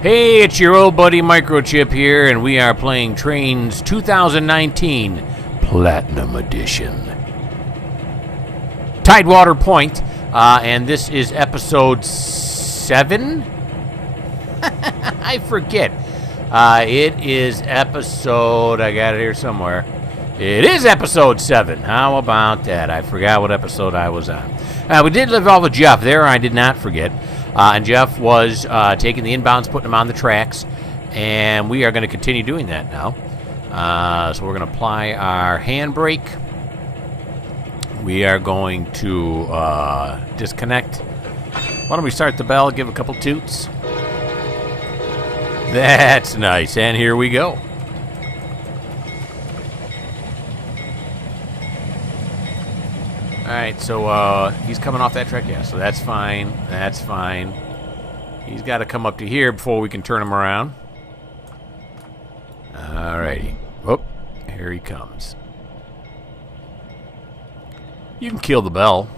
Hey, it's your old buddy Mikerowchip here, and we are playing Trainz 2019 Platinum Edition. Tidewater Point, and this is episode 7? I forget. It is episode, I got it here somewhere. It is episode 7. How about that? I forgot what episode I was on. We did live off with Jeff there, I did not forget. And Jeff was taking the inbounds, putting them on the tracks, and we are going to continue doing that now. So we're going to apply our handbrake. We are going to disconnect. Why don't we start the bell, give a couple toots. That's nice, and here we go. Alright, so he's coming off that track, yeah, so that's fine, that's fine. He's got to come up to here before we can turn him around. Alrighty. Whoop, here he comes. You can kill the bell.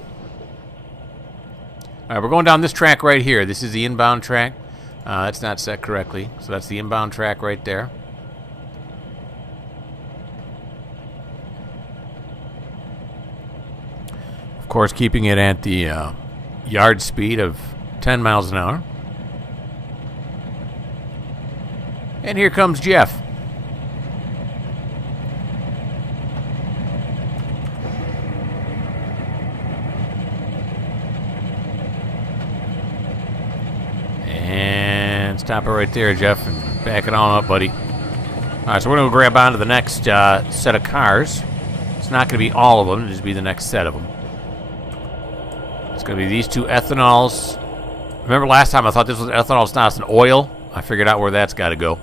Alright, we're going down this track right here. This is the inbound track. That's not set correctly, so that's the inbound track right there. Of course, keeping it at the yard speed of 10 miles an hour. And here comes Jeff. And stop it right there, Jeff, and back it on up, buddy. All right, so we're going to grab onto the next set of cars. It's not going to be all of them. It'll just be the next set of them. It's going to be these two ethanols. Remember last time I thought this was ethanol, it's not, it's an oil. I figured out where that's got to go.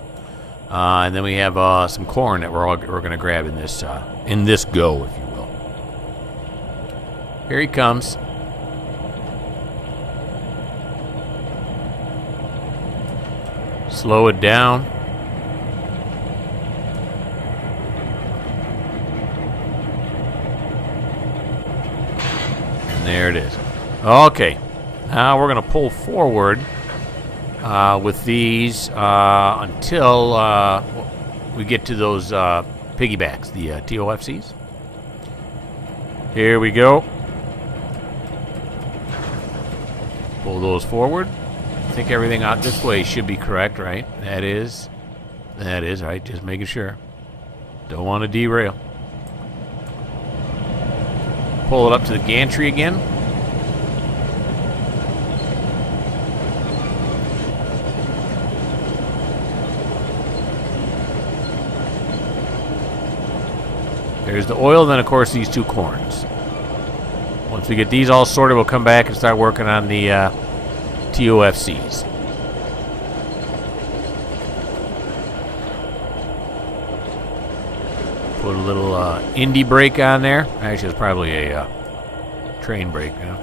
And then we have some corn that we're going to grab in this go, if you will. Here he comes. Slow it down. And there it is. Okay, now we're going to pull forward with these until we get to those piggybacks, the TOFCs. Here we go. Pull those forward. I think everything out this way should be correct, right? That is, right, just making sure. Don't want to derail. Pull it up to the gantry again. There's the oil, and then, of course, these two corns. Once we get these all sorted, we'll come back and start working on the TOFCs. Put a little Indy brake on there. Actually, it's probably a train brake, you know.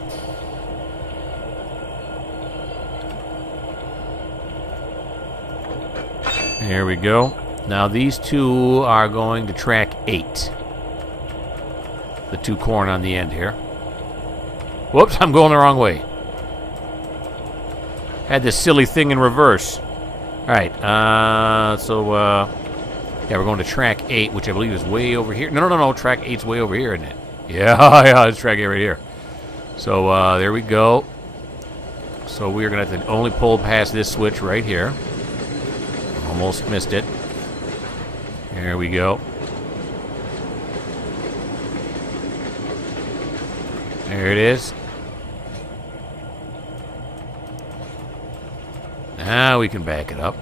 There we go. Now, these two are going to track 8. The two corn on the end here. Whoops, I'm going the wrong way. Had this silly thing in reverse. Alright, yeah, we're going to track 8, which I believe is way over here. No, track 8's way over here, isn't it? Yeah, it's track 8 right here. So, there we go. So, we're going to have to only pull past this switch right here. Almost missed it. There we go. There it is. Now we can back it up.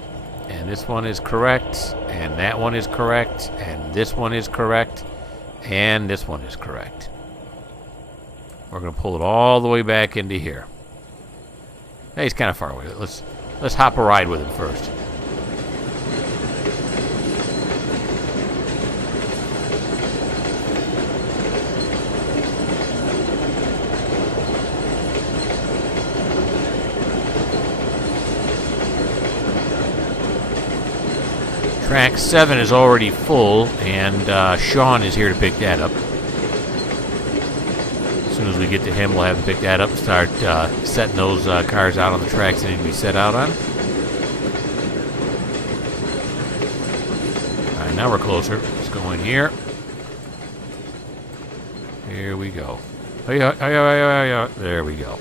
And this one is correct. And that one is correct. And this one is correct. And this one is correct. We're going to pull it all the way back into here. Hey, he's kind of far away. Let's hop a ride with him first. Track 7 is already full, and Sean is here to pick that up. As soon as we get to him, we'll have him pick that up and start setting those cars out on the tracks they need to be set out on. right, now we're closer. Let's go in here. Here we go. There we go.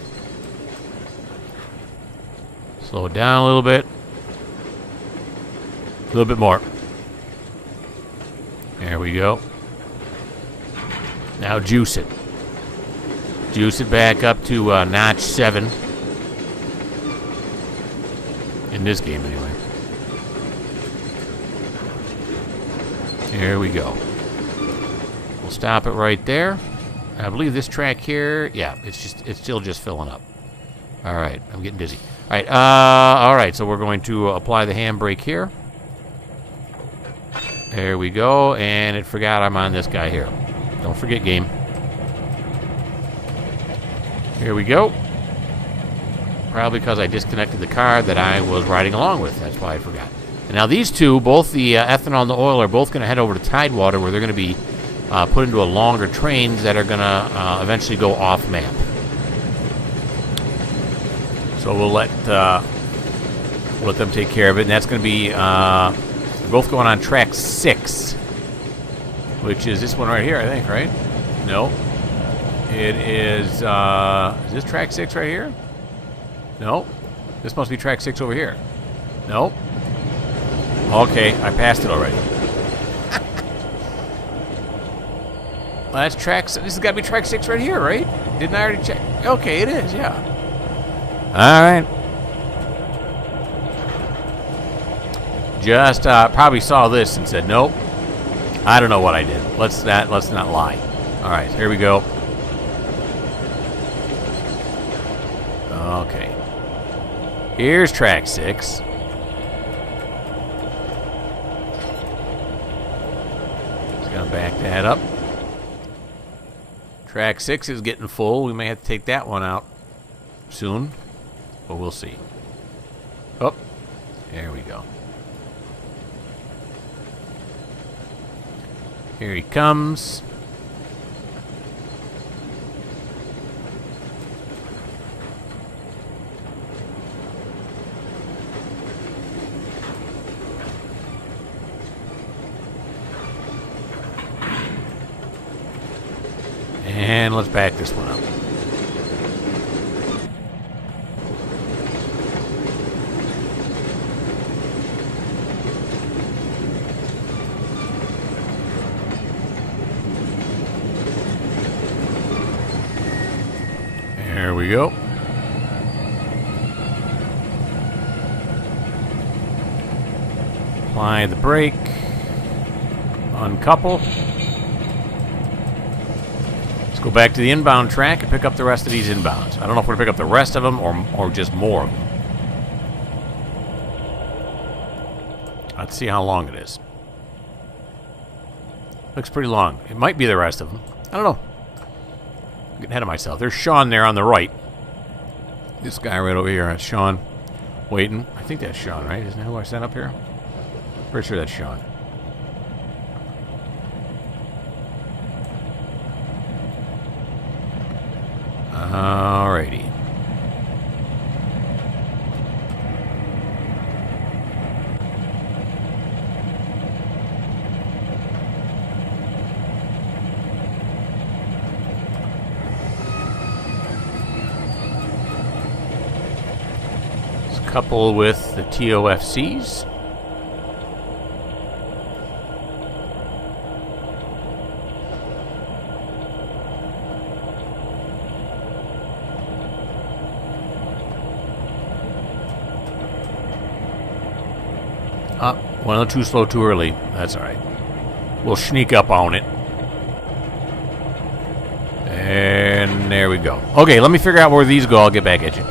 Slow it down a little bit. A little bit more. There we go. Now juice it. Juice it back up to notch 7. In this game, anyway. There we go. We'll stop it right there. I believe this track here, yeah, it's still just filling up. All right, I'm getting dizzy. All right, so we're going to apply the handbrake here. There we go, and it forgot I'm on this guy here. Don't forget, game. Here we go. Probably because I disconnected the car that I was riding along with. That's why I forgot. And now these two, both the ethanol and the oil, are both going to head over to Tidewater, where they're going to be put into a longer trains that are going to eventually go off map. So we'll let them take care of it, and that's going to be both going on track 6, which is this one right here, I think, right? No, it is this track 6 right here? No, this must be track 6 over here. No. Okay, I passed it already. Well, that's track. This has got to be track 6 right here, right? Didn't I already check? Okay, it is. Yeah. All right. Just probably saw this and said, nope. I don't know what I did. Let's not lie. All right, here we go. Okay. Here's track 6. Just gonna back that up. Track 6 is getting full. We may have to take that one out soon, but we'll see. Oh, there we go. Here he comes. And let's back this one up. There we go. Apply the brake. Uncouple. Go back to the inbound track and pick up the rest of these inbounds. I don't know if we're going to pick up the rest of them or just more of them. Let's see how long it is. Looks pretty long. It might be the rest of them. I don't know. I'm getting ahead of myself. There's Sean there on the right. This guy right over here. That's Sean waiting. I think that's Sean, right? Isn't that who I sent up here? Pretty sure that's Sean. Alrighty. Let's couple with the TOFCs. One or too slow too early. That's all right. We'll sneak up on it. And there we go. Okay, let me figure out where these go. I'll get back at you.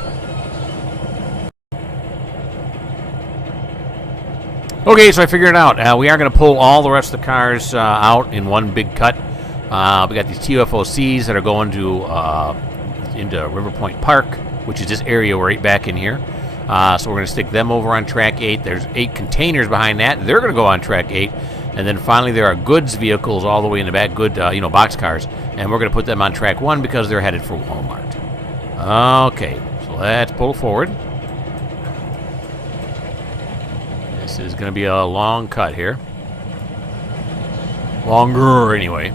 Okay, so I figured it out. We are going to pull all the rest of the cars out in one big cut. We got these TFOCs that are going to into Riverpoint Park, which is this area right back in here. So we're going to stick them over on track 8. There's 8 containers behind that. They're going to go on track 8. And then finally there are goods vehicles all the way in the back, good, box cars. And we're going to put them on track 1 because they're headed for Walmart. Okay, so let's pull forward. This is going to be a long cut here. Longer, anyway.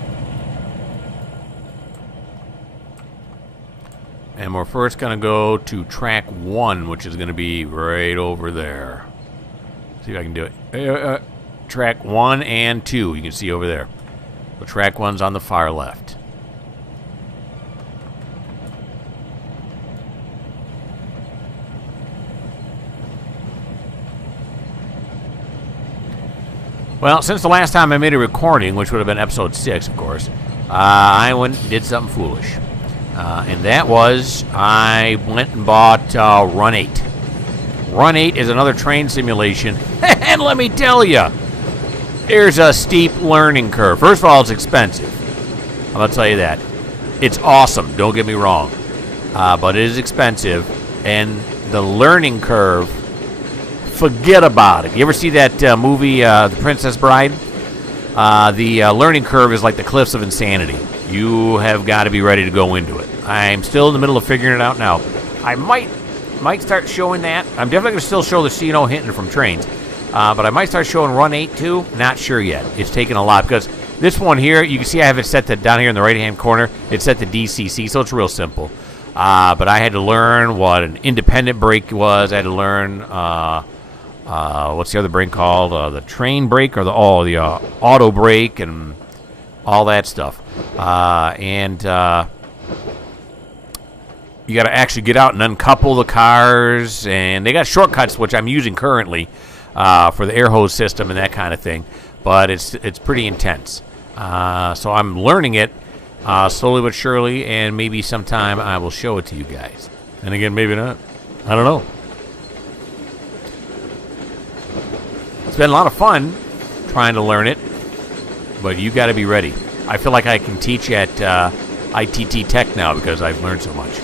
And we're first going to go to track 1, which is going to be right over there. See if I can do it. Track 1 and 2, you can see over there. So track 1's on the far left. Well, since the last time I made a recording, which would have been episode 6, of course, I went and did something foolish. And that was, I went and bought Run 8. Run 8 is another train simulation. And let me tell you, there's a steep learning curve. First of all, it's expensive. I'm going to tell you that. It's awesome, don't get me wrong. But it is expensive. And the learning curve, forget about it. You ever see that movie, The Princess Bride? The learning curve is like the cliffs of insanity. You have got to be ready to go into it. I'm still in the middle of figuring it out now. I might start showing that. I'm definitely going to still show the C&O Hinton from Trainz. But I might start showing Run 8 too. Not sure yet. It's taking a lot because this one here, you can see I have it set to down here in the right-hand corner. It's set to DCC, so it's real simple. But I had to learn what an independent brake was. I had to learn what's the other brake called? The train brake or the auto brake and all that stuff. You got to actually get out and uncouple the cars, and they got shortcuts, which I'm using currently for the air hose system and that kind of thing. But it's pretty intense. So I'm learning it slowly but surely, and maybe sometime I will show it to you guys. And again, maybe not. I don't know. It's been a lot of fun trying to learn it, but you got to be ready. I feel like I can teach at ITT Tech now because I've learned so much.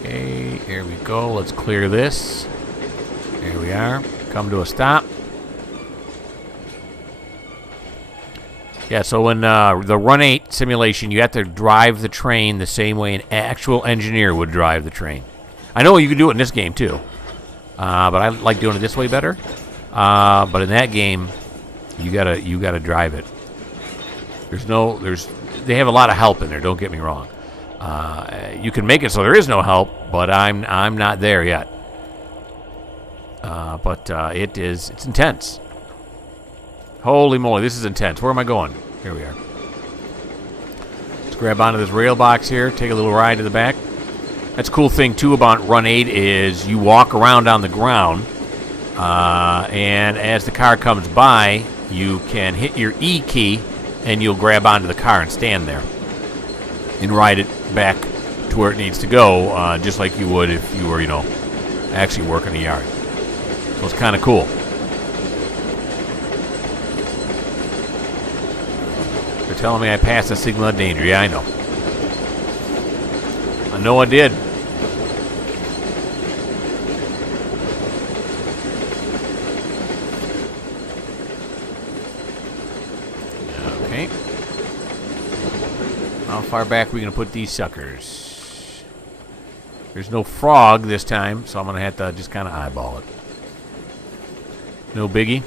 Okay, here we go. Let's clear this. Here we are. Come to a stop. Yeah, so in the Run 8 simulation, you have to drive the train the same way an actual engineer would drive the train. I know you can do it in this game, too. But I like doing it this way better. But in that game, you gotta drive it. They have a lot of help in there, don't get me wrong. You can make it so there is no help, but I'm not there yet. But it's intense. Holy moly, this is intense. Where am I going? Here we are. Let's grab onto this rail box here, take a little ride to the back. That's a cool thing, too, about Run 8 is you walk around on the ground, and as the car comes by, you can hit your E key, and you'll grab onto the car and stand there and ride it back to where it needs to go, just like you would if you were, actually working a yard. So it's kind of cool. They're telling me I passed the signal of danger. Yeah, I know. I know I did. Okay. How far back are we going to put these suckers? There's no frog this time, so I'm going to have to just kind of eyeball it. No biggie.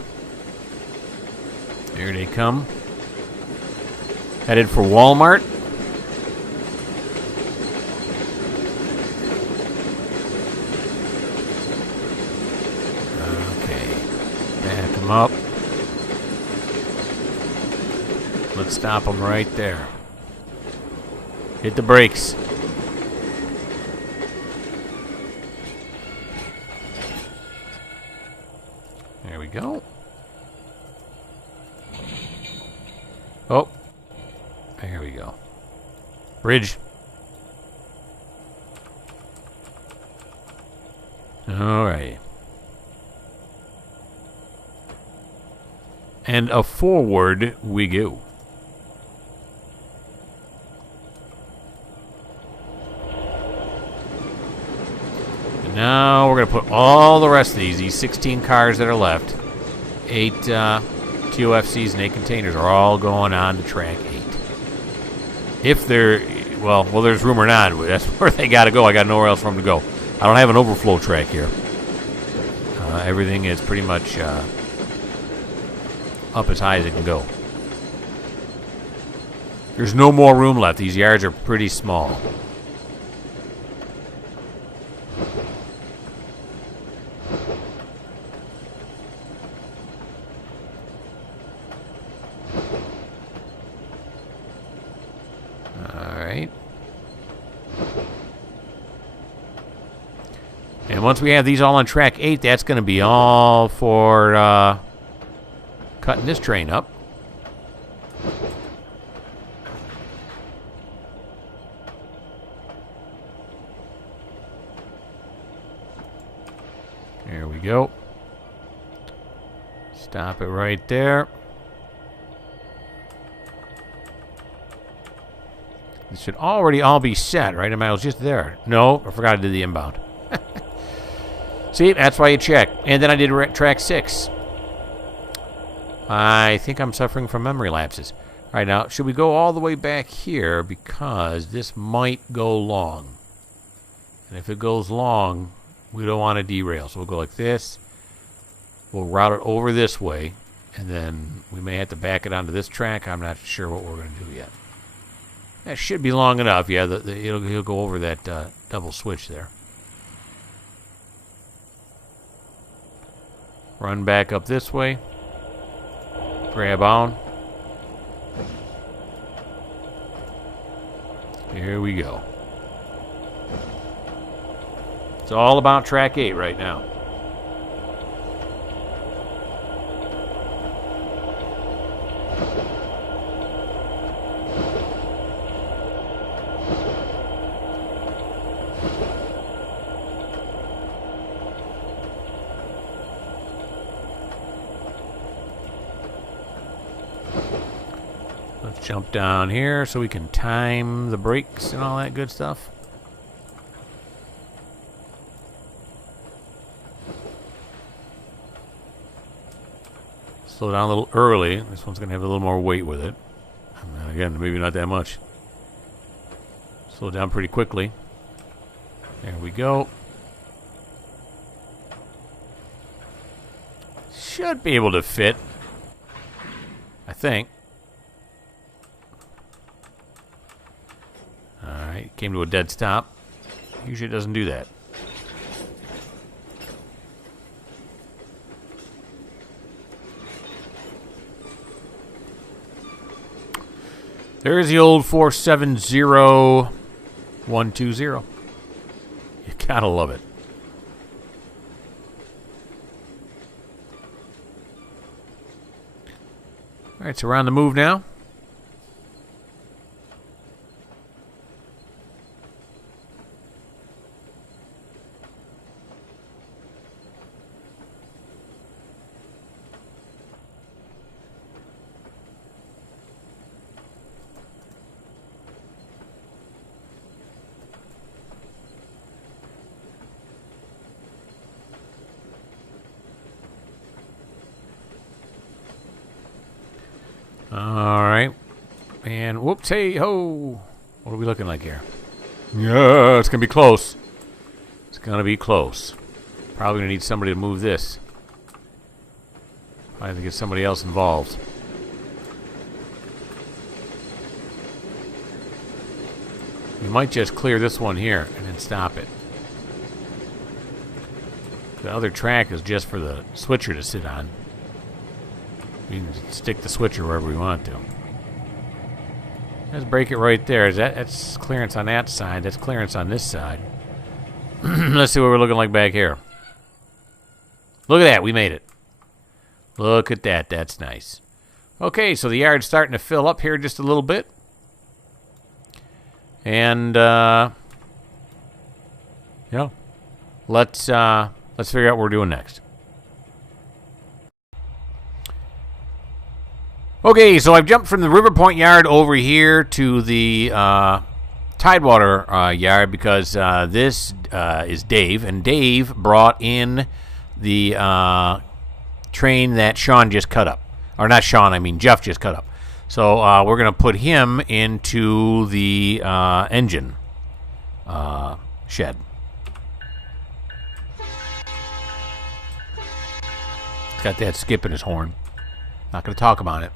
There they come. Headed for Walmart. Okay. Back them up. Let's stop them right there. Hit the brakes. There we go. Oh. There we go. Bridge. All right. And a forward we go. And now we're going to put all the rest of these 16 cars that are left, 8 TOFCs and 8 containers are all going on to track 8. If they're, well, there's room or not. That's where they got to go. I got nowhere else for them to go. I don't have an overflow track here. Everything is pretty much up as high as it can go. There's no more room left. These yards are pretty small. Alright. And once we have these all on track 8, that's going to be all for cutting this train up. There we go. Stop it right there. This should already all be set, right? I was just there. No, I forgot to do the inbound. See, that's why you check. And then I did track 6. I think I'm suffering from memory lapses. All right, now, should we go all the way back here? Because this might go long. And if it goes long, we don't want to derail. So we'll go like this. We'll route it over this way. And then we may have to back it onto this track. I'm not sure what we're going to do yet. That should be long enough. Yeah, he'll go over that double switch there. Run back up this way. Grab on. Here we go. It's all about track 8 right now. Let's jump down here so we can time the brakes and all that good stuff. Slow down a little early. This one's going to have a little more weight with it. And again, maybe not that much. Slow down pretty quickly. There we go. Should be able to fit. I think. Alright, came to a dead stop. Usually it doesn't do that. There's the old 470120. You gotta love it. Alright, so we're on the move now. Alright. And whoops, hey ho. What are we looking like here? Yeah, it's going to be close. It's going to be close. Probably going to need somebody to move this. Probably have to get somebody else involved. We might just clear this one here and then stop it. The other track is just for the switcher to sit on. We can stick the switcher wherever we want to. Let's break it right there. That's clearance on that side. That's clearance on this side. Let's see what we're looking like back here. Look at that. We made it. Look at that. That's nice. Okay, so the yard's starting to fill up here just a little bit. And, yeah. Let's figure out what we're doing next. Okay, so I've jumped from the Riverpoint Yard over here to the Tidewater Yard because this is Dave, and Dave brought in the train that Sean just cut up. Or not Sean, I mean Jeff just cut up. So we're going to put him into the engine shed. He's got that skip in his horn. Not going to talk about it.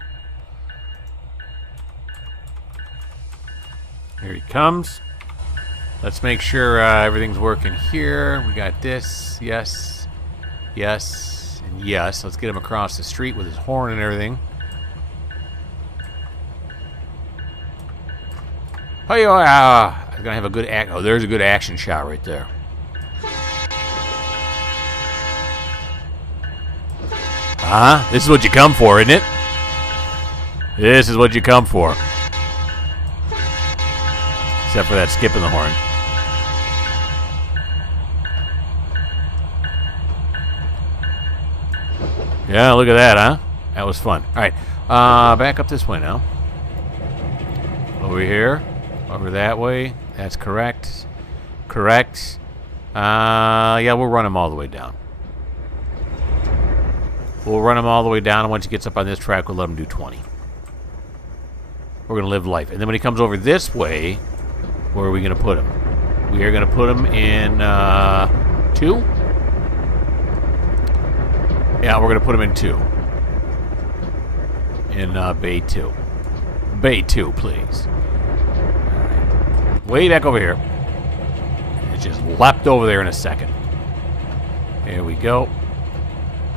Here he comes. Let's make sure everything's working here. We got this. Yes. Yes. And yes. Let's get him across the street with his horn and everything. Hey, I'm gonna have a good act. Oh, there's a good action shot right there. This is what you come for, isn't it? This is what you come for. Except for that skip in the horn. Yeah, look at that, huh? That was fun. All right, back up this way now. Over here. Over that way. That's correct. Correct. Yeah, we'll run him all the way down. We'll run him all the way down, and once he gets up on this track, we'll let him do 20. We're going to live life. And then when he comes over this way, where are we going to put him? We are going to put him in 2. Yeah, we're going to put him in 2. In Bay 2. Bay 2, please. Way back over here. It just leapt over there in a second. There we go.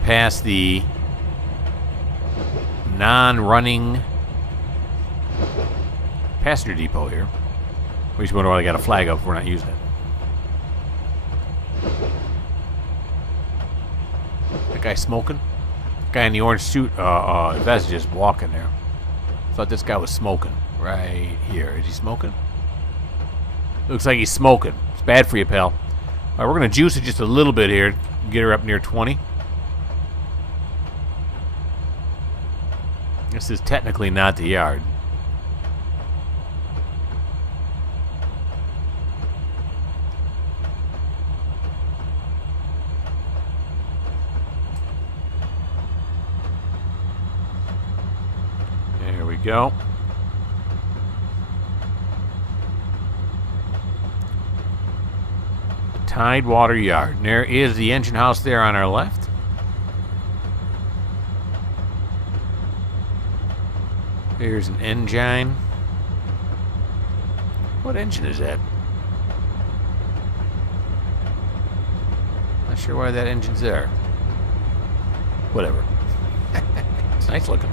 Past the non-running passenger depot here. We just wonder why they got a flag up if we're not using it. That guy smoking? Guy in the orange suit, vest just walking there. Thought this guy was smoking right here. Is he smoking? Looks like he's smoking. It's bad for you, pal. All right, we're going to juice it just a little bit here. Get her up near 20. This is technically not the yard. There we go. Tidewater Yard. And there is the engine house there on our left. There's an engine. What engine is that? Not sure why that engine's there. Whatever. It's nice looking.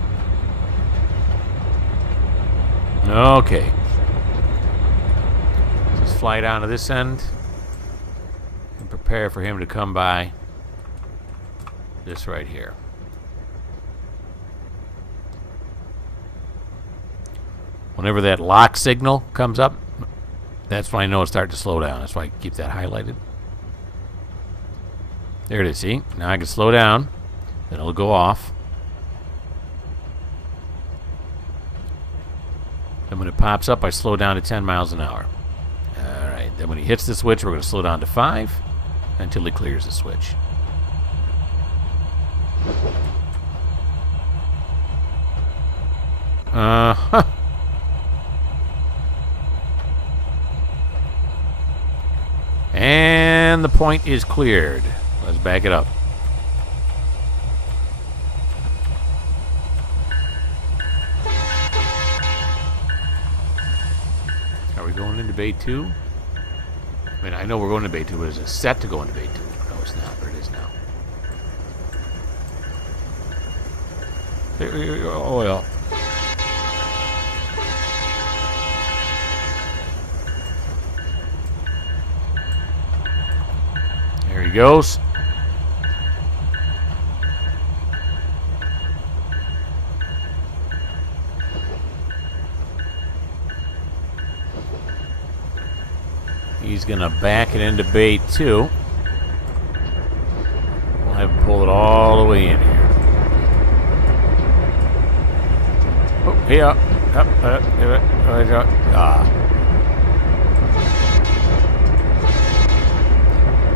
Okay. Just fly down to this end. Prepare for him to come by this right here. Whenever that lock signal comes up, that's when I know it's starting to slow down. That's why I keep that highlighted. There it is, see? Now I can slow down. Then it'll go off. Then when it pops up, I slow down to 10 miles an hour. Alright, then when he hits the switch, we're going to slow down to 5. Until he clears the switch. And the point is cleared. Let's back it up. Are we going into Bay 2? I mean, I know we're going to Bay 2, but is it set to go into Bay 2? No, it's not, but it is now. Oh, yeah. There he goes. He's going to back it into Bay 2. We'll have him pull it all the way in here. Oh, here.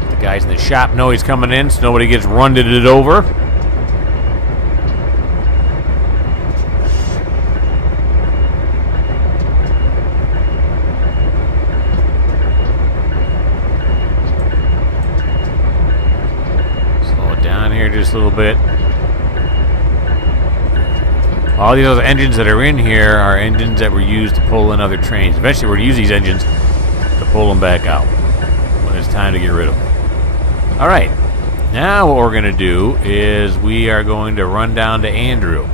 The guys in the shop know he's coming in, so nobody gets runded it over. this a little bit. All these other engines that are in here are engines that were used to pull in other trains. Eventually, we're going to use these engines to pull them back out when it's time to get rid of them. All right. Now what we're going to do is we are going to run down to Andrew.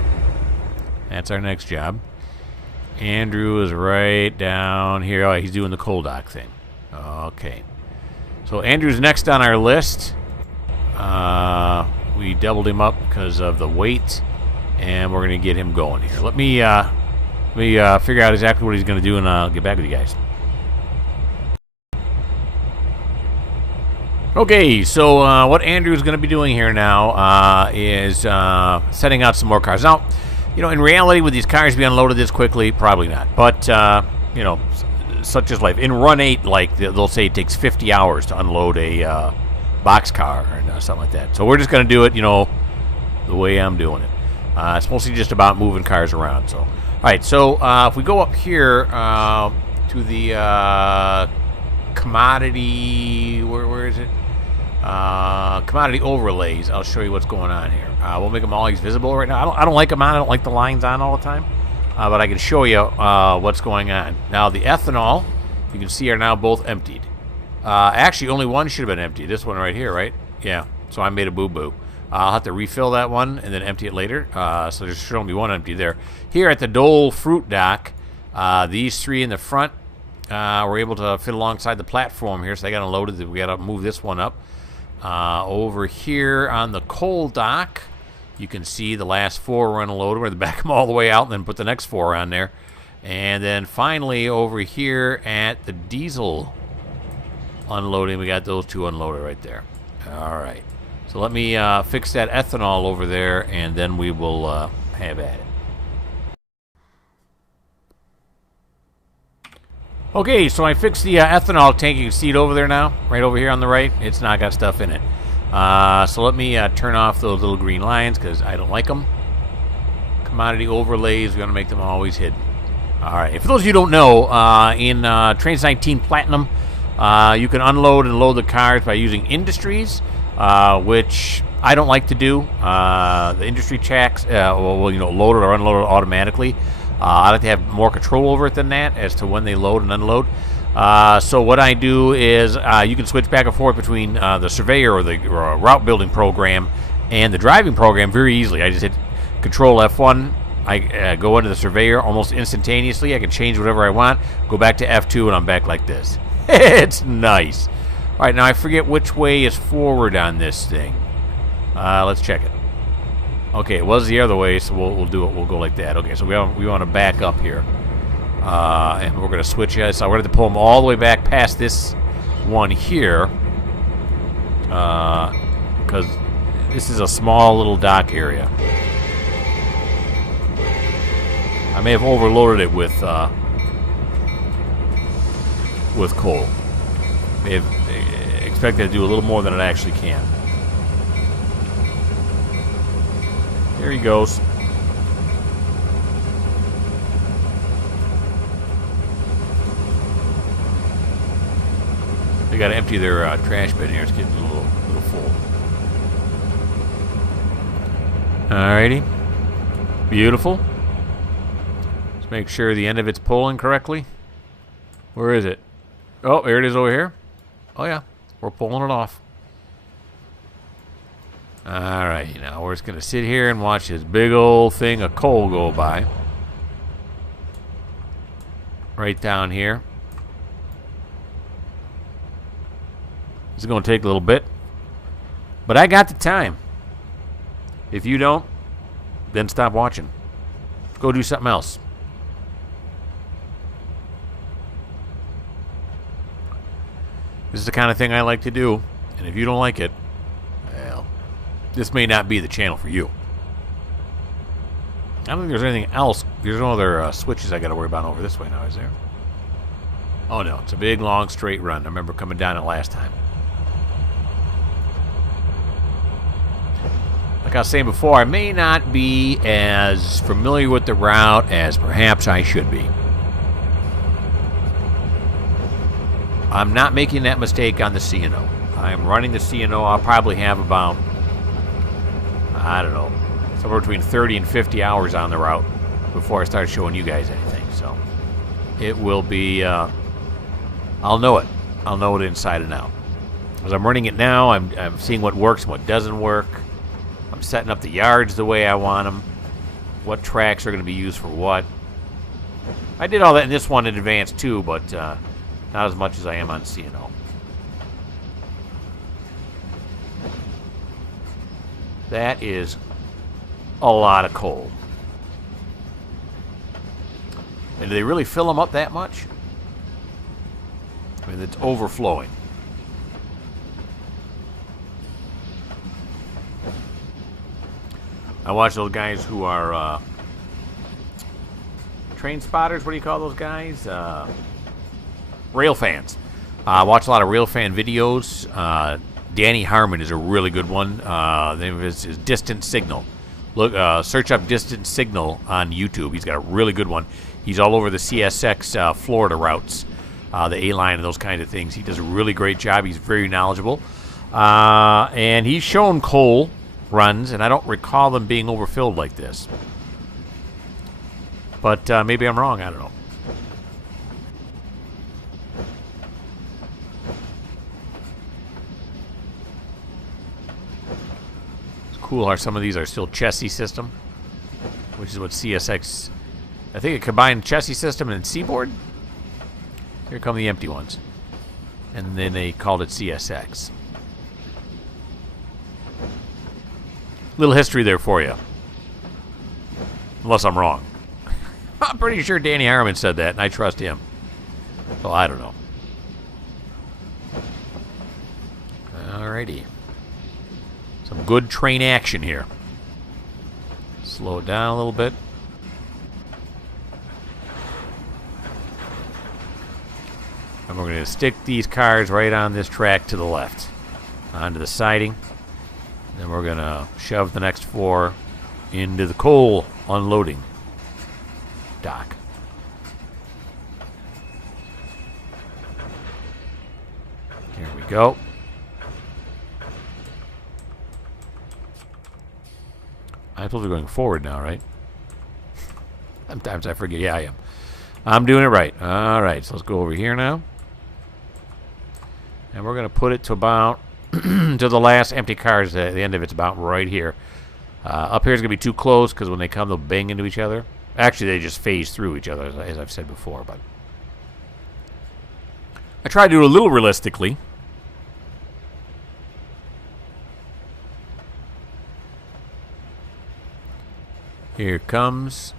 That's our next job. Andrew is right down here. Oh, he's doing the coal dock thing. Okay. So Andrew's next on our list. We doubled him up because of the weight, and we're going to get him going here. Let me figure out exactly what he's going to do, and I'll get back with you guys. Okay, so what Andrew's going to be doing here now is setting out some more cars. Now, you know, in reality, would these cars be unloaded this quickly? Probably not. But, you know, such is life. In Run 8, like, they'll say it takes 50 hours to unload a boxcar or something like that. So we're just going to do it, you know, the way I'm doing it. It's mostly just about moving cars around. So, all right, so if we go up here to the commodity, where is it? Commodity overlays. I'll show you what's going on here. We'll make them always visible right now. I don't like them on. I don't like the lines on all the time. But I can show you what's going on. Now, the ethanol, you can see, are now both emptied. Actually, only one should have been empty. This one right here, right? Yeah. So I made a boo-boo. I'll have to refill that one and then empty it later. So there should only be one empty there. Here at the Dole Fruit Dock, these three in the front were able to fit alongside the platform here, so they got unloaded. We got to move this one up. Over here on the coal dock, you can see the last four were unloaded. We're going to back them all the way out and then put the next four on there. And then finally over here at the diesel unloading, we got those two unloaded right there. All right. So let me fix that ethanol over there, and then we will have at it. Okay, so I fixed the ethanol tank. You can see it over there now, right over here on the right. It's not got stuff in it. So let me turn off those little green lines because I don't like them. Commodity overlays, we're going to make them always hidden. All right, for those of you who don't know, in Trainz 19 Platinum, you can unload and load the cars by using industries, which I don't like to do. The industry checks will, you know, load it or unload it automatically. I like to have more control over it than that as to when they load and unload. So what I do is you can switch back and forth between the surveyor or the route building program and the driving program very easily. I just hit Control F1. I go into the surveyor almost instantaneously. I can change whatever I want. Go back to F2 and I'm back like this. It's nice. All right, now I forget which way is forward on this thing. Let's check it. Okay, it was the other way, so we'll do it. We'll go like that. Okay, so we want to back up here. And we're going to switch it. So we're going to pull them all the way back past this one here. Because this is a small little dock area. I may have overloaded it with coal. May have expected to do a little more than it actually can. There he goes. They got to empty their trash bin here. It's getting a little full. Alrighty. Beautiful. Let's make sure the end of it's pulling correctly. Where is it? Oh, there it is over here. Oh, yeah. We're pulling it off. Alright, now we're just going to sit here and watch this big old thing of coal go by. Right down here. This is going to take a little bit. But I got the time. If you don't, then stop watching. Go do something else. This is the kind of thing I like to do. And if you don't like it, well, this may not be the channel for you. I don't think there's anything else. There's no other switches I got to worry about over this way now, is there? Oh, no. It's a big, long, straight run. I remember coming down it last time. Like I was saying before, I may not be as familiar with the route as perhaps I should be. I'm not making that mistake on the C&O. I'm running the C&O. I'll probably have about I don't know, somewhere between 30 and 50 hours on the route before I start showing you guys anything. So it will be, I'll know it. I'll know it inside and out. As I'm running it now, I'm seeing what works and what doesn't work. I'm setting up the yards the way I want them. What tracks are going to be used for what. I did all that in this one in advance too, but not as much as I am on CNO. That is a lot of coal. And do they really fill them up that much? I mean, it's overflowing. I watch those guys who are train spotters. What do you call those guys? Rail fans. I watch a lot of rail fan videos. Danny Harmon is a really good one. The name of his is Distant Signal. Look, search up Distant Signal on YouTube. He's got a really good one. He's all over the CSX Florida routes, the A-line and those kind of things. He does a really great job. He's very knowledgeable. And he's shown coal runs, and I don't recall them being overfilled like this. But maybe I'm wrong. I don't know. It's cool how some of these are still chassis system, which is what CSX... I think it combined chassis system and Seaboard. Here come the empty ones. And then they called it CSX. Little history there for you. Unless I'm wrong. I'm pretty sure Danny Harmon said that, and I trust him. Well, I don't know. Alrighty. Some good train action here. Slow it down a little bit. And we're going to stick these cars right on this track to the left. Onto the siding. Then we're going to shove the next 4 into the coal unloading dock. Here we go. I'm supposed to be going forward now, right? Sometimes I forget. Yeah, I am. I'm doing it right. All right, so let's go over here now. And we're going to put it to about to the last empty cars. The end of it's about right here. Up here is going to be too close because when they come, they'll bang into each other. Actually, they just phase through each other, as I've said before. But I try to do it a little realistically. Here comes.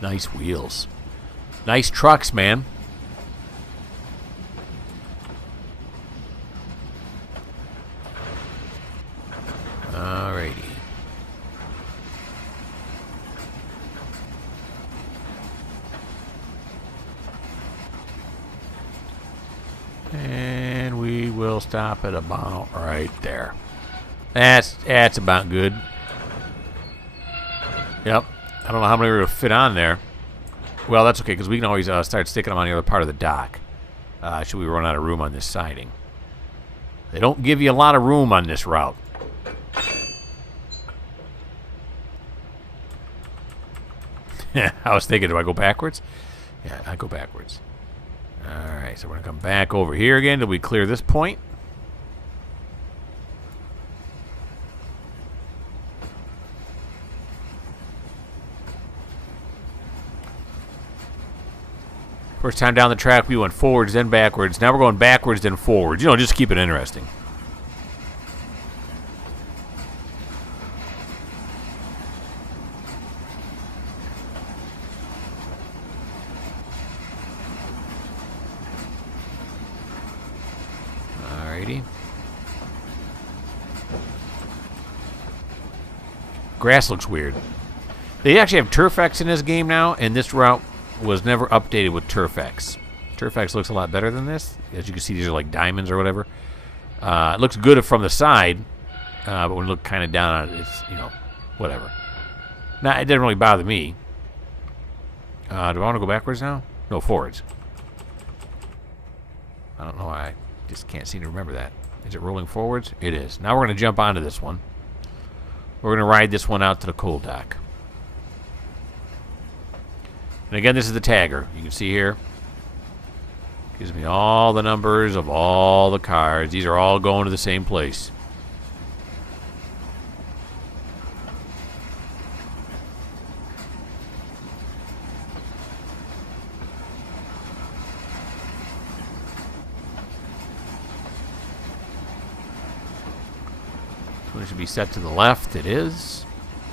Nice wheels. Nice trucks, man. Alrighty. And we will stop at about right there. That's about good. Yep. I don't know how many we're going to fit on there. Well, that's okay, because we can always start sticking them on the other part of the dock. Should we run out of room on this siding? They don't give you a lot of room on this route. I was thinking, do I go backwards? Yeah, I go backwards. Alright, so we're going to come back over here again till we clear this point. First time down the track, we went forwards, then backwards. Now we're going backwards, then forwards. You know, just keep it interesting. Alrighty. Grass looks weird. They actually have Turfex in this game now, and this route was never updated with Turfex. Turfex looks a lot better than this. As you can see, these are like diamonds or whatever. It looks good from the side, but when you look kind of down on it, it's, you know, whatever. Now, it didn't really bother me. Do I want to go backwards now? No, forwards. I don't know why. I just can't seem to remember that. Is it rolling forwards? It is. Now we're going to jump onto this one. We're going to ride this one out to the coal dock. And again, this is the tagger. You can see here. Gives me all the numbers of all the cars. These are all going to the same place. So it should be set to the left. It is.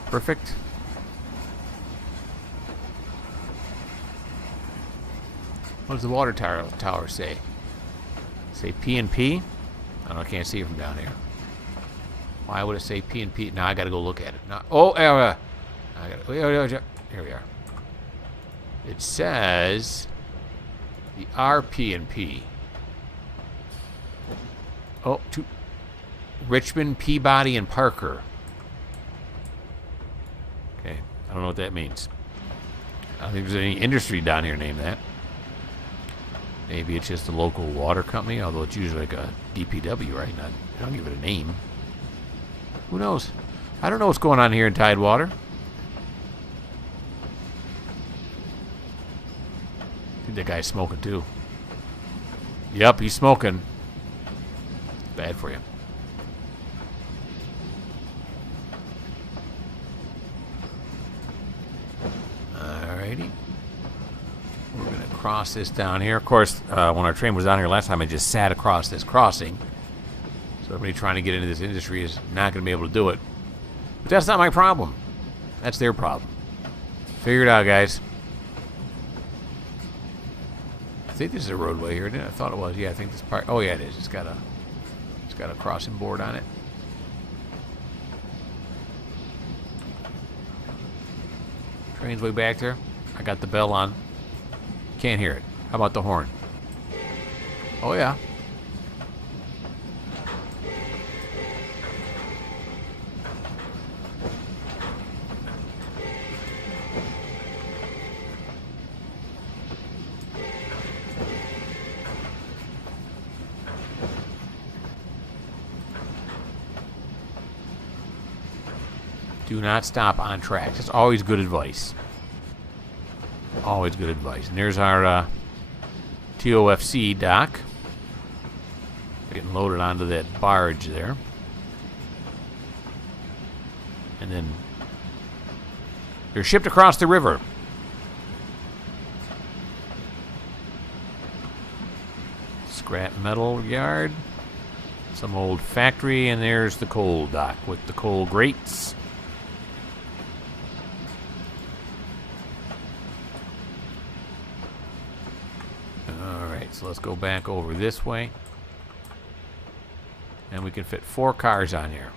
Perfect. What does the water tower say? Say P and P? I don't know, I can't see it from down here. Why would it say P and P? Now I gotta go look at it. Now, oh, here we are. It says the RP and P. Oh, Richmond, Peabody, and Parker. Okay, I don't know what that means. I don't think there's any industry down here named that. Maybe it's just a local water company, although it's usually like a DPW, right? They don't give it a name. Who knows? I don't know what's going on here in Tidewater. I think that guy's smoking too. Yep, he's smoking. Bad for you. Alrighty. We're going to cross this down here. Of course, when our train was down here last time, I just sat across this crossing. So everybody trying to get into this industry is not going to be able to do it. But that's not my problem. That's their problem. Figure it out, guys. I think this is a roadway here, didn't I? I thought it was. Yeah, I think this part. Oh, yeah, it is. It's got a crossing board on it. Train's way back there. I got the bell on. Can't hear it. How about the horn? Oh, yeah. Do not stop on track. That's always good advice. Always good advice. And there's our TOFC dock. We're getting loaded onto that barge there. And then they're shipped across the river. Scrap metal yard. Some old factory. And there's the coal dock with the coal grates. So let's go back over this way. And we can fit 4 cars on here.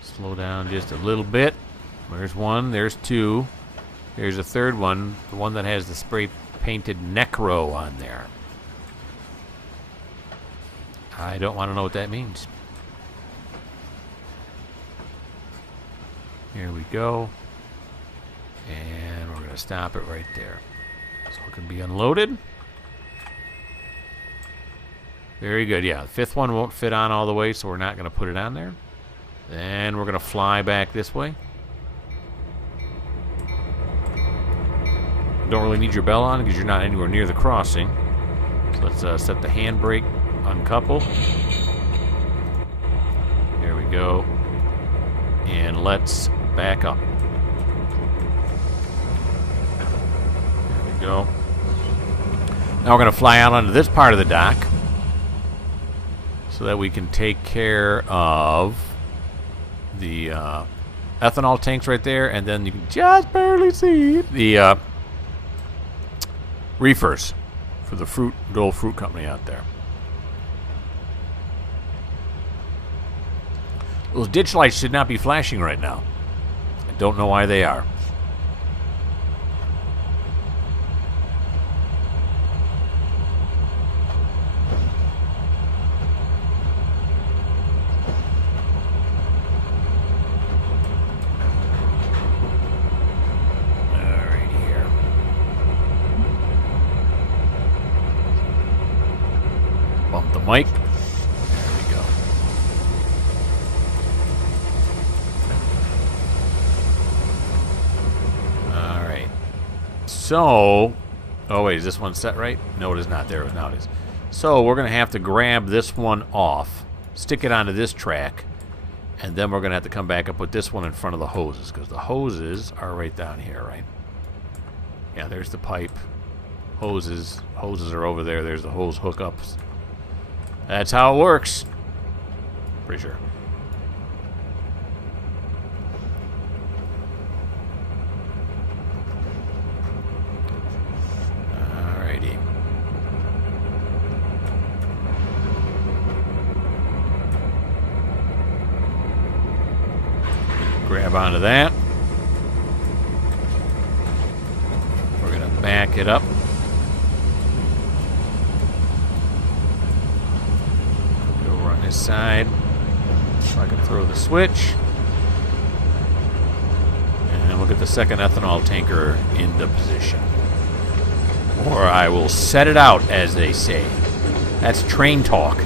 Slow down just a little bit. There's 1, there's 2. There's a third one, the one that has the spray painted Necro on there. I don't want to know what that means. Here we go. And we're going to stop it right there. So it can be unloaded. Very good. Yeah, the 5th one won't fit on all the way, so we're not going to put it on there. Then we're going to fly back this way. Don't really need your bell on because you're not anywhere near the crossing. So let's set the handbrake, uncouple. There we go. And let's back up. There we go. Now we're going to fly out onto this part of the dock so that we can take care of the ethanol tanks right there, and then you can just barely see the reefers for the Dole Fruit Company out there. Those ditch lights should not be flashing right now. I don't know why they are. Mike. There we go. All right. So, oh wait, is this one set right? No, it is not. There, now it is. So we're going to have to grab this one off, stick it onto this track, and then we're going to have to come back and put this one in front of the hoses, because the hoses are right down here, right? Yeah, there's the pipe. Hoses are over there. There's the hose hookups. That's how it works. Pretty sure. Alrighty. Grab onto that. We're going to back it up. Go run this side. So I can throw the switch. And we'll get the second ethanol tanker into position. Or I will set it out, as they say. That's train talk.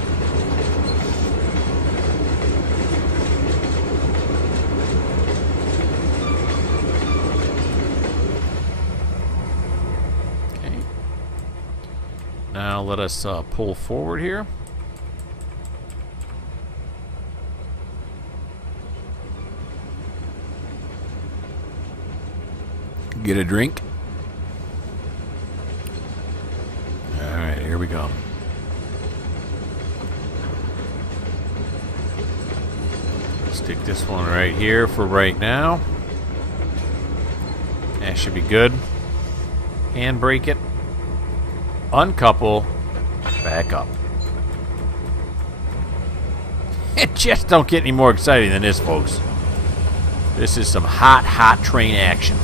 Now let us pull forward here. Get a drink. Alright, here we go. Stick this one right here for right now. That should be good. Handbrake it. Uncouple, back up. It just don't get any more exciting than this, folks. This is some hot, hot train action.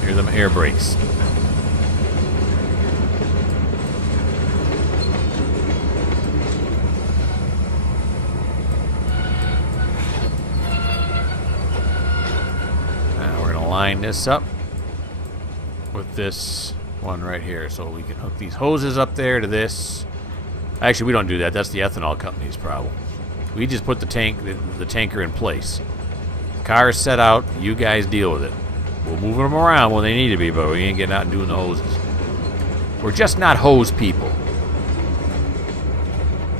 Hear them air brakes. Now we're going to line this up with this one right here, so we can hook these hoses up there to this. Actually, we don't do that. That's the ethanol company's problem. We just put the tanker in place. The car is set out. You guys deal with it. We'll move them around when they need to be, but we ain't getting out and doing the hoses. We're just not hose people.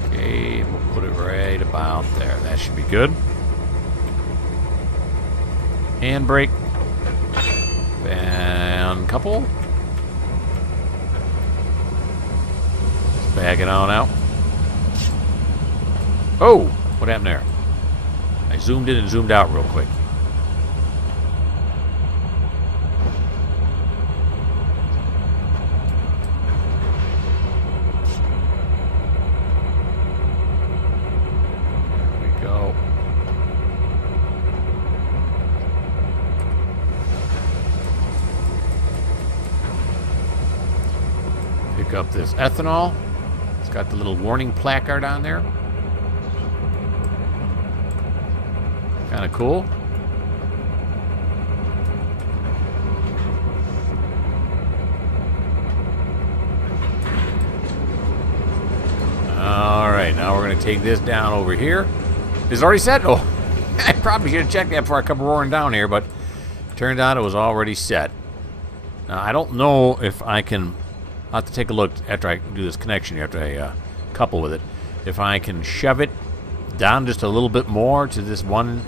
Okay, we'll put it right about there. That should be good. Handbrake. And couple. Back it on out. Oh, what happened there? I zoomed in and zoomed out real quick. There we go. Pick up this ethanol. It's got the little warning placard on there. Kind of cool. Alright, now we're going to take this down over here. Is it already set? Oh, I probably should have checked that before I come roaring down here, but it turned out it was already set. Now, I don't know if I can... I'll have to take a look after I do this connection here, after I couple with it. If I can shove it down just a little bit more to this one,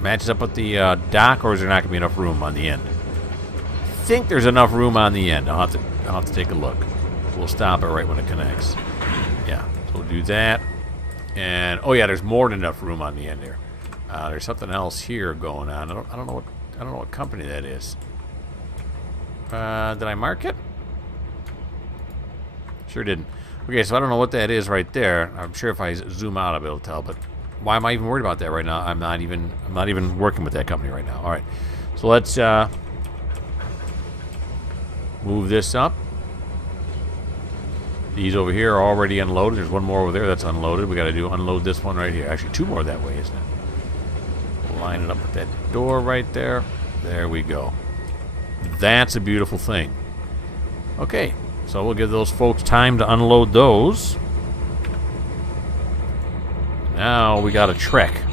matches up with the dock, or is there not going to be enough room on the end? I think there's enough room on the end. I'll have to take a look. We'll stop it right when it connects. Yeah, so we'll do that. And oh yeah, there's more than enough room on the end there. There's something else here going on. I don't know what company that is. Did I mark it? Sure didn't. Okay, so I don't know what that is right there. I'm sure if I zoom out, I'll be able to tell. But why am I even worried about that right now? I'm not even working with that company right now. All right, so let's move this up. These over here are already unloaded. There's one more over there that's unloaded. We got to unload this one right here. Actually, two more that way, isn't it? We'll line it up with that door right there. There we go. That's a beautiful thing. Okay. So we'll give those folks time to unload those. Now we got a trek.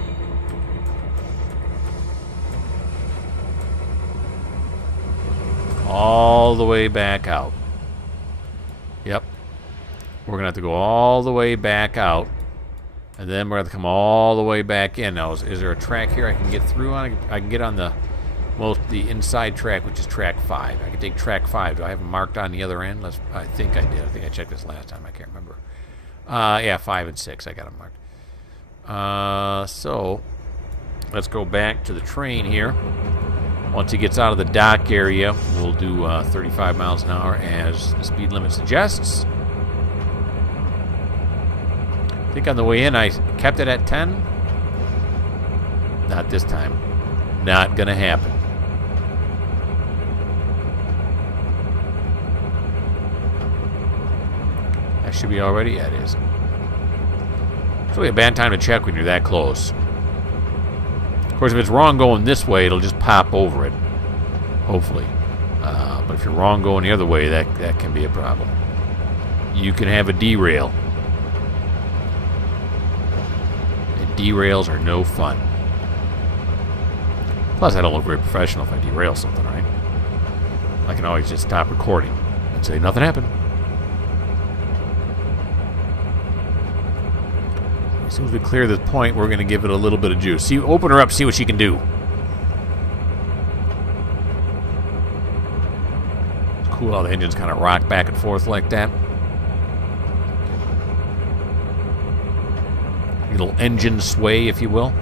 All the way back out. Yep. We're going to have to go all the way back out. And then we're going to come all the way back in. Now, is there a track here I can get through on? I can get on the inside track, which is track 5. I can take track 5. Do I have it marked on the other end? I think I did. I think I checked this last time. I can't remember. Yeah, 5 and 6. I got them marked. So, let's go back to the train here. Once he gets out of the dock area, we'll do 35 miles an hour as the speed limit suggests. I think on the way in I kept it at 10. Not this time. Not gonna happen. That should be already. Yeah, it is. It's really a bad time to check when you're that close. Of course, if it's wrong going this way, it'll just pop over it. Hopefully. But if you're wrong going the other way, that can be a problem. You can have a derail. And derails are no fun. Plus, I don't look very professional if I derail something, right? I can always just stop recording and say nothing happened. As soon as we clear this point, we're going to give it a little bit of juice. See, open her up, see what she can do. It's cool how the engines kind of rock back and forth like that. A little engine sway, if you will.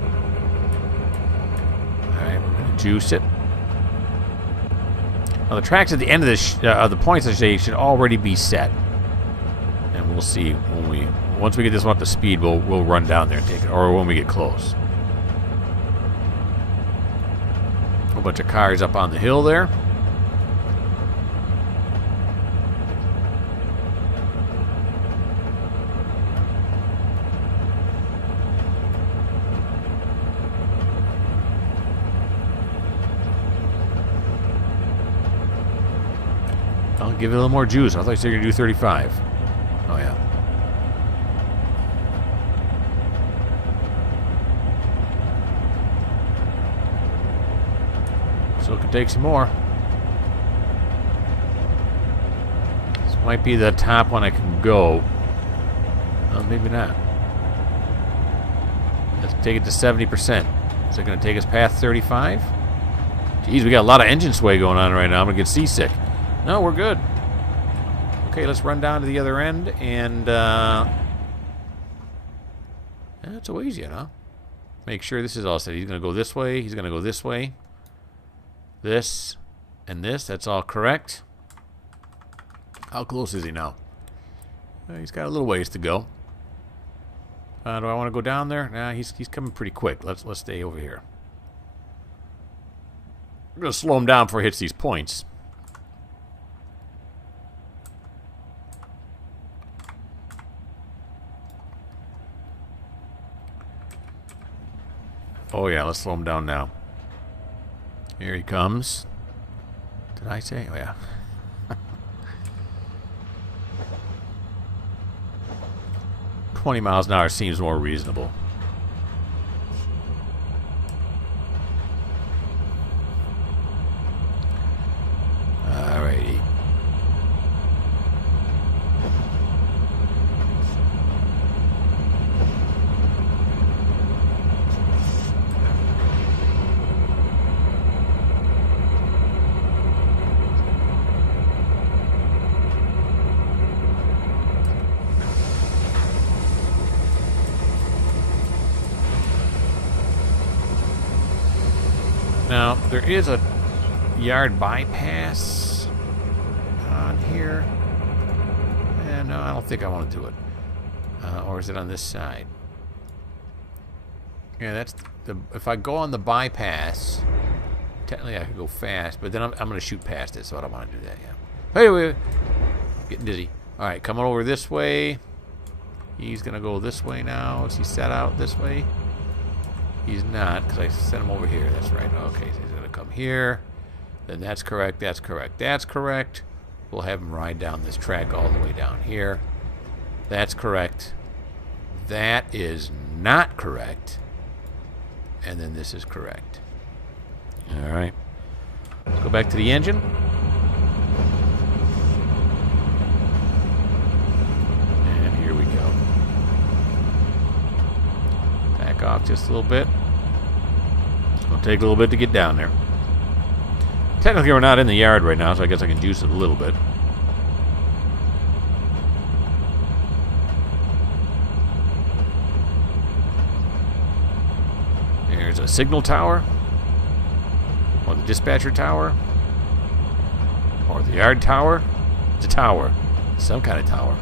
Alright, we're going to juice it. Now, the tracks at the end of this, the points, I say, should already be set. And we'll see when once we get this one up to speed, we'll run down there and take it, or when we get close. A whole bunch of cars up on the hill there. I'll give it a little more juice. I thought you said you were going to do 35. Oh, yeah. So it can take some more. This might be the top one I can go. Well, maybe not. Let's take it to 70%. Is it going to take us past 35? Jeez, we got a lot of engine sway going on right now. I'm going to get seasick. No, we're good. Okay, let's run down to the other end, and that's a ways yet, huh? Make sure this is all set. He's going to go this way. He's going to go this way. This and this. That's all correct. How close is he now? He's got a little ways to go. Do I want to go down there? Nah, he's coming pretty quick. Let's stay over here. We're going to slow him down before he hits these points. Oh yeah, let's slow him down now. Here he comes. Did I say? Oh yeah. 20 miles an hour seems more reasonable. Alrighty. Now, there is a yard bypass on here. And no, I don't think I want to do it. Or is it on this side? Yeah, that's the... If I go on the bypass, technically I could go fast, but then I'm going to shoot past it, so I don't want to do that, yeah. Hey, wait. Getting dizzy. Alright, coming over this way. He's going to go this way now. Is he set out this way? He's not, because I sent him over here. That's right. Okay, so he's going to come here. Then that's correct. That's correct. That's correct. We'll have him ride down this track all the way down here. That's correct. That is not correct. And then this is correct. All right. Let's go back to the engine. And here we go. Back off just a little bit. It's going to take a little bit to get down there. Technically, we're not in the yard right now, so I guess I can juice it a little bit. There's a signal tower, or the dispatcher tower, or the yard tower. It's a tower. Some kind of tower.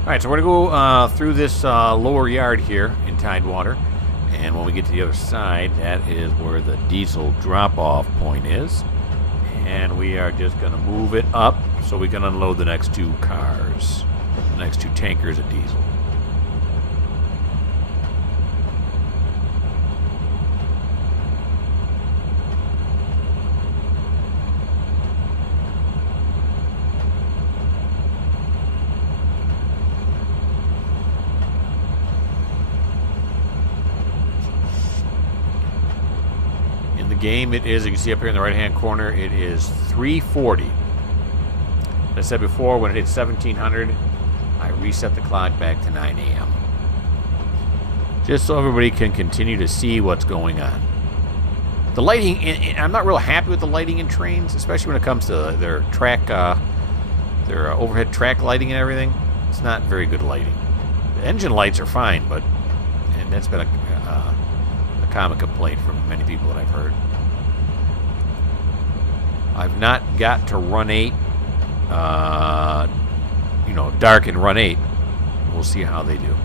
Alright, so we're going to go through this lower yard here in Tidewater. And when we get to the other side, that is where the diesel drop-off point is. And we are just going to move it up so we can unload the next two cars. The next two tankers of diesel. Game, it is, you can see up here in the right hand corner, it is 3:40. As I said before, when it hits 1700, I reset the clock back to 9 a.m. just so everybody can continue to see what's going on. The lighting, I'm not real happy with the lighting in Trainz, especially when it comes to their track, their overhead track lighting and everything. It's not very good lighting. The engine lights are fine, but and that's been a common complaint from many people that I've heard. I've not got to run 8, you know, dark and run 8. We'll see how they do.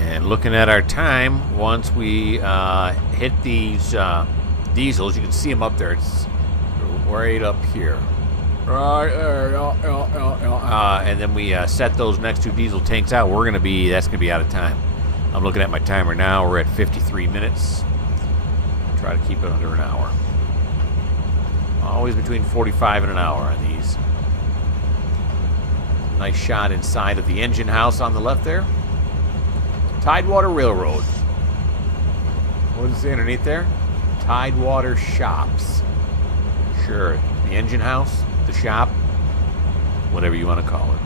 And looking at our time, once we hit these diesels, you can see them up there. It's right up here. Right there. And then we set those next two diesel tanks out. That's gonna be out of time. I'm looking at my timer now. We're at 53 minutes. Try to keep it under an hour. Always between 45 and an hour on these. Nice shot inside of the engine house on the left there. Tidewater Railroad. What does it say underneath there? Tidewater Shops. Sure, the engine house, the shop, whatever you want to call it.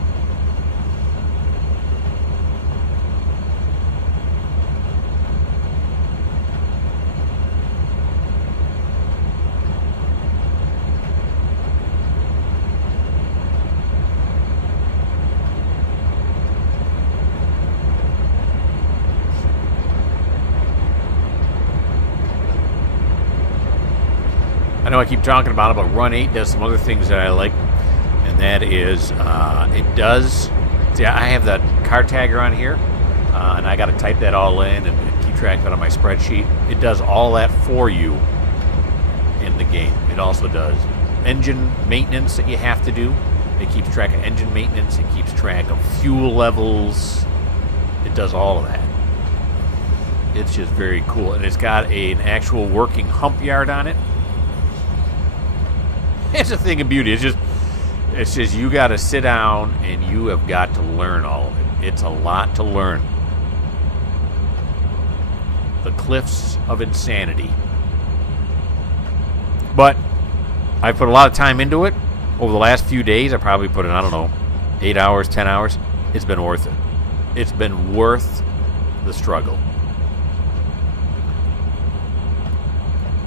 I know I keep talking about it, but Run 8 does some other things that I like, and that is, it does, see, I have the car tagger on here, and I got to type that all in and keep track of it on my spreadsheet. It does all that for you in the game. It also does engine maintenance that you have to do. It keeps track of engine maintenance. It keeps track of fuel levels. It does all of that. It's just very cool, and it's got an actual working hump yard on it. It's a thing of beauty. It's just you got to sit down and you have got to learn all of it. It's a lot to learn. The cliffs of insanity. But I put a lot of time into it. Over the last few days, I probably put in, I don't know, 8 hours, 10 hours. It's been worth it. It's been worth the struggle.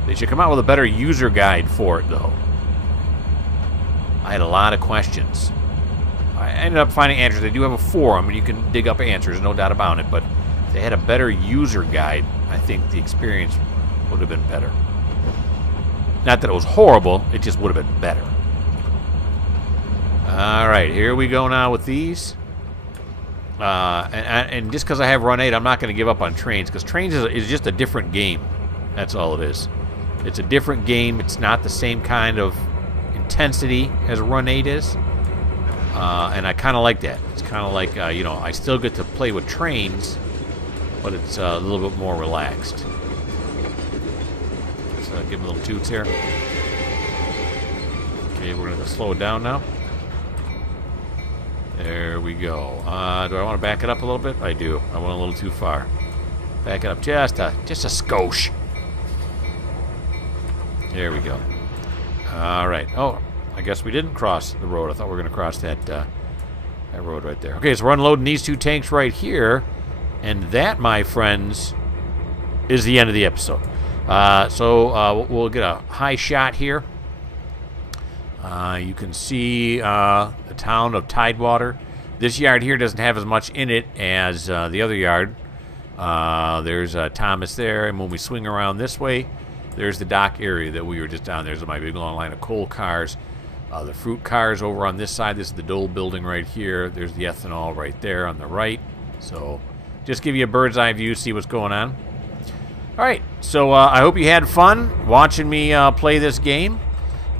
They should come out with a better user guide for it, though. I had a lot of questions. I ended up finding answers. They do have a forum, and you can dig up answers, no doubt about it. But if they had a better user guide, I think the experience would have been better. Not that it was horrible, it just would have been better. Alright, here we go now with these. And just because I have Run 8, I'm not going to give up on Trainz, because Trainz is just a different game. That's all it is. It's a different game. It's not the same kind of intensity as Run 8 is. And I kind of like that. It's kind of like, you know, I still get to play with Trainz, but it's a little bit more relaxed. Let's give him a little toots here. Okay, we're going to slow it down now. There we go. Do I want to back it up a little bit? I do. I went a little too far. Back it up just a skosh. There we go. All right. Oh, I guess we didn't cross the road. I thought we were going to cross that road right there. Okay, so we're unloading these 2 tanks right here, and that, my friends, is the end of the episode. So we'll get a high shot here. You can see the town of Tidewater. This yard here doesn't have as much in it as the other yard. There's Thomas there, and when we swing around this way, there's the dock area that we were just down. There's my big long line of coal cars. The fruit cars over on this side. This is the Dole building right here. There's the ethanol right there on the right. So just give you a bird's eye view, see what's going on. All right, so I hope you had fun watching me play this game.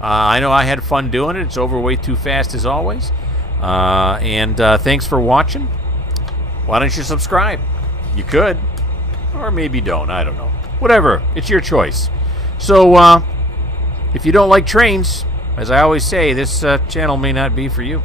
I know I had fun doing it. It's over way too fast as always. And thanks for watching. Why don't you subscribe? You could. Or maybe don't. I don't know. Whatever. It's your choice. So, if you don't like Trainz, as I always say, this channel may not be for you.